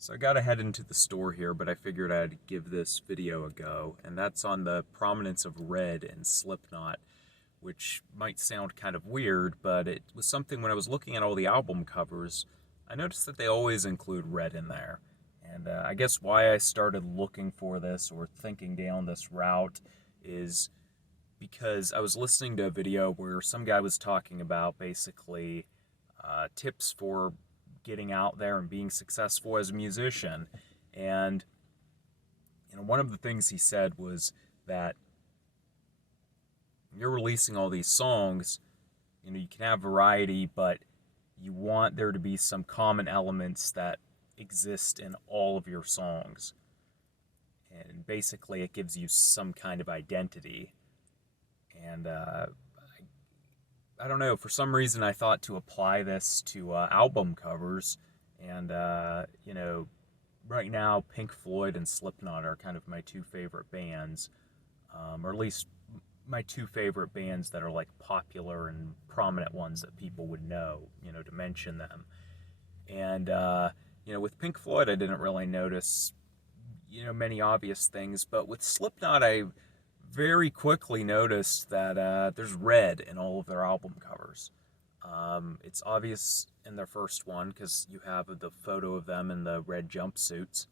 So I gotta head into the store here, but I figured I'd give this video a go, and that's on the prominence of red in Slipknot, which might sound kind of weird, but it was something when I was looking at all the album covers, I noticed that they always include red in there. And I guess why I started looking for this or thinking down this route is because I was listening to a video where some guy was talking about basically tips for getting out there and being successful as a musician. And one of the things he said was that you're releasing all these songs, you can have variety, but you want there to be some common elements that exist in all of your songs. And basically, it gives you some kind of identity. And I don't know, for some reason I thought to apply this to album covers. And, right now Pink Floyd and Slipknot are kind of my two favorite bands, or at least my two favorite bands that are like popular and prominent ones that people would know, to mention them. And, with Pink Floyd, I didn't really notice, many obvious things, but with Slipknot, I very quickly noticed that there's red in all of their album covers. It's obvious in their first one because you have the photo of them in the red jumpsuits.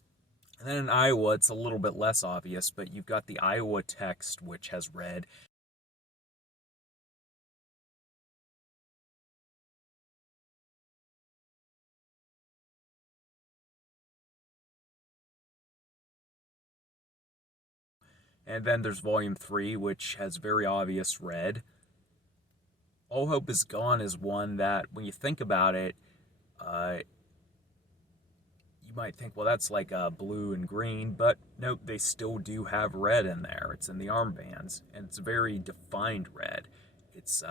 And then in Iowa, it's a little bit less obvious, but you've got the Iowa text, which has red. And then there's Volume 3, which has very obvious red. All Hope Is Gone is one that, when you think about it, uh, you might think, well, that's like blue and green, but nope, they still do have red in there. It's in the armbands, and it's very defined red. It's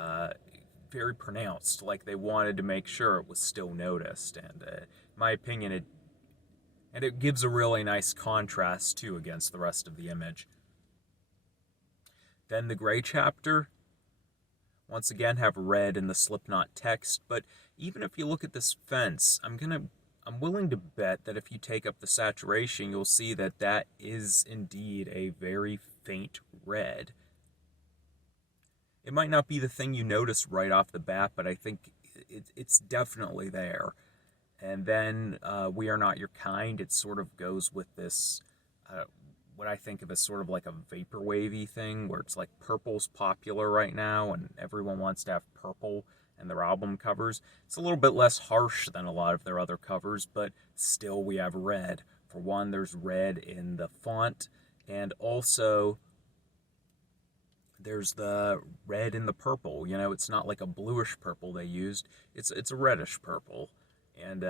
very pronounced, like they wanted to make sure it was still noticed. And in my opinion, it gives a really nice contrast too against the rest of the image. Then the gray chapter, once again, have red in the Slipknot text, but even if you look at this fence, I'm willing to bet that if you take up the saturation, you'll see that that is indeed a very faint red. It might not be the thing you notice right off the bat, but I think it's definitely there. And then We Are Not Your Kind, it sort of goes with this, what I think of as sort of like a vaporwavy thing, where it's like purple's popular right now and everyone wants to have purple in their album covers. It's a little bit less harsh than a lot of their other covers, but still we have red. For one, there's red in the font, and also there's the red in the purple. It's not like a bluish purple they used. It's a reddish purple. And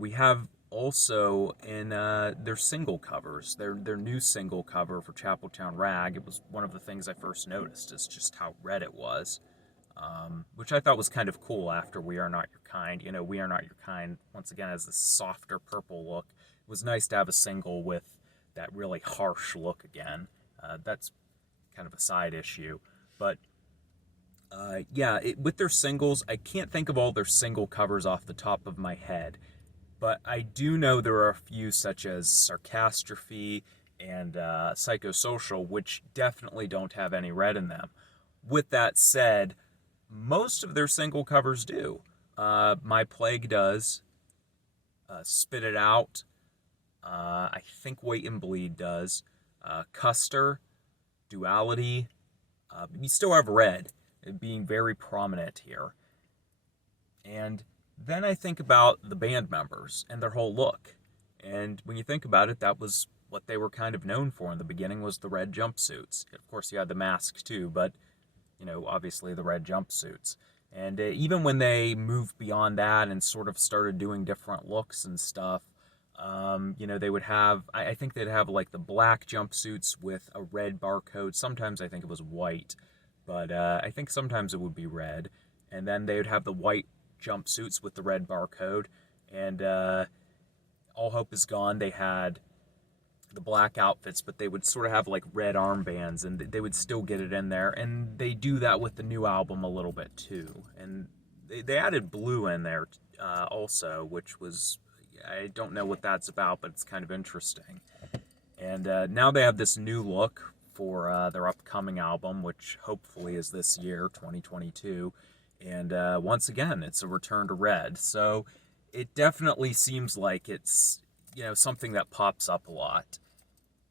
we have also in their single covers, their new single cover for Chapeltown Rag. It was one of the things I first noticed, is just how red it was, which I thought was kind of cool after We Are Not Your Kind. We Are Not Your Kind, once again, has this softer purple look. It was nice to have a single with that really harsh look again. That's kind of a side issue. But with their singles, I can't think of all their single covers off the top of my head. But I do know there are a few, such as Sarcastrophe and Psychosocial, which definitely don't have any red in them. With that said, most of their single covers do. My Plague does. Spit It Out. I think Wait and Bleed does. Custer. Duality. You still have red being very prominent here. And then I think about the band members and their whole look. And when you think about it, that was what they were kind of known for in the beginning, was the red jumpsuits. Of course, you had the mask too, but, obviously the red jumpsuits. And even when they moved beyond that and sort of started doing different looks and stuff, they would have, I think they'd have like the black jumpsuits with a red barcode. Sometimes I think it was white, but I think sometimes it would be red. And then they would have the white jumpsuits with the red barcode. And All Hope Is Gone, they had the black outfits, but they would sort of have like red armbands, and they would still get it in there. And they do that with the new album a little bit too. And they added blue in there also, which was I don't know what that's about, but it's kind of interesting. And now they have this new look for their upcoming album, which hopefully is this year, 2022. And once again, it's a return to Red. So it definitely seems like it's, something that pops up a lot.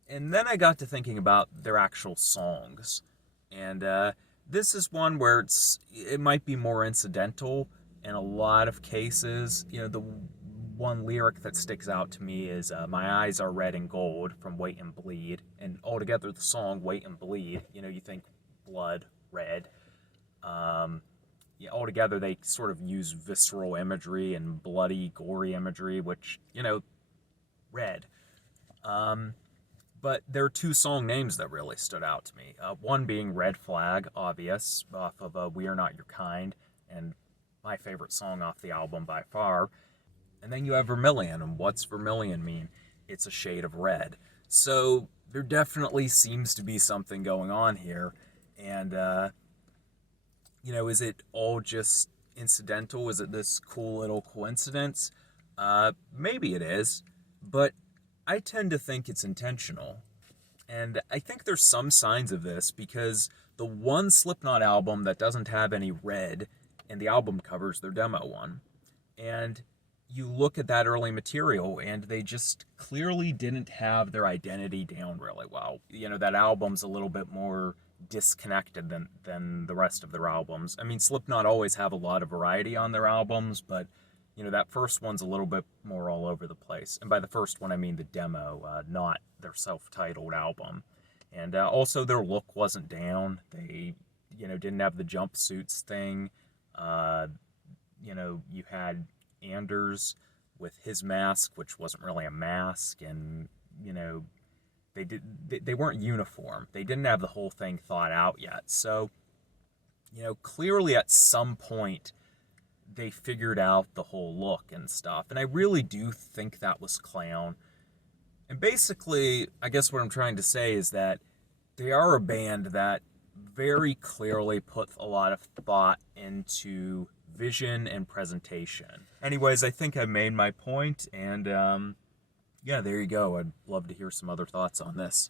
And then I got to thinking about their actual songs. And this is one where it might be more incidental in a lot of cases. The one lyric that sticks out to me is "My eyes are red and gold" from Wait and Bleed. And altogether, the song Wait and Bleed, you think blood, red. Altogether, they sort of use visceral imagery and bloody, gory imagery, which, red. But there are two song names that really stood out to me. One being Red Flag, obvious, off of We Are Not Your Kind, and my favorite song off the album by far. And then you have Vermilion, and what's Vermilion mean? It's a shade of red. So there definitely seems to be something going on here. And, is it all just incidental? Is it this cool little coincidence? Maybe it is, but I tend to think it's intentional. And I think there's some signs of this because the one Slipknot album that doesn't have any red in the album covers their demo one. And you look at that early material and they just clearly didn't have their identity down really well. That album's a little bit more disconnected than the rest of their albums. I mean, Slipknot always have a lot of variety on their albums, but that first one's a little bit more all over the place. And by the first one, I mean the demo, not their self-titled album. And also their look wasn't down. They, didn't have the jumpsuits thing. You had Anders with his mask, which wasn't really a mask. And, they weren't uniform. They didn't have the whole thing thought out yet. So, clearly at some point, they figured out the whole look and stuff. And I really do think that was Clown. And basically, I guess what I'm trying to say is that they are a band that very clearly put a lot of thought into vision and presentation. Anyways, I think I made my point, and yeah, there you go. I'd love to hear some other thoughts on this.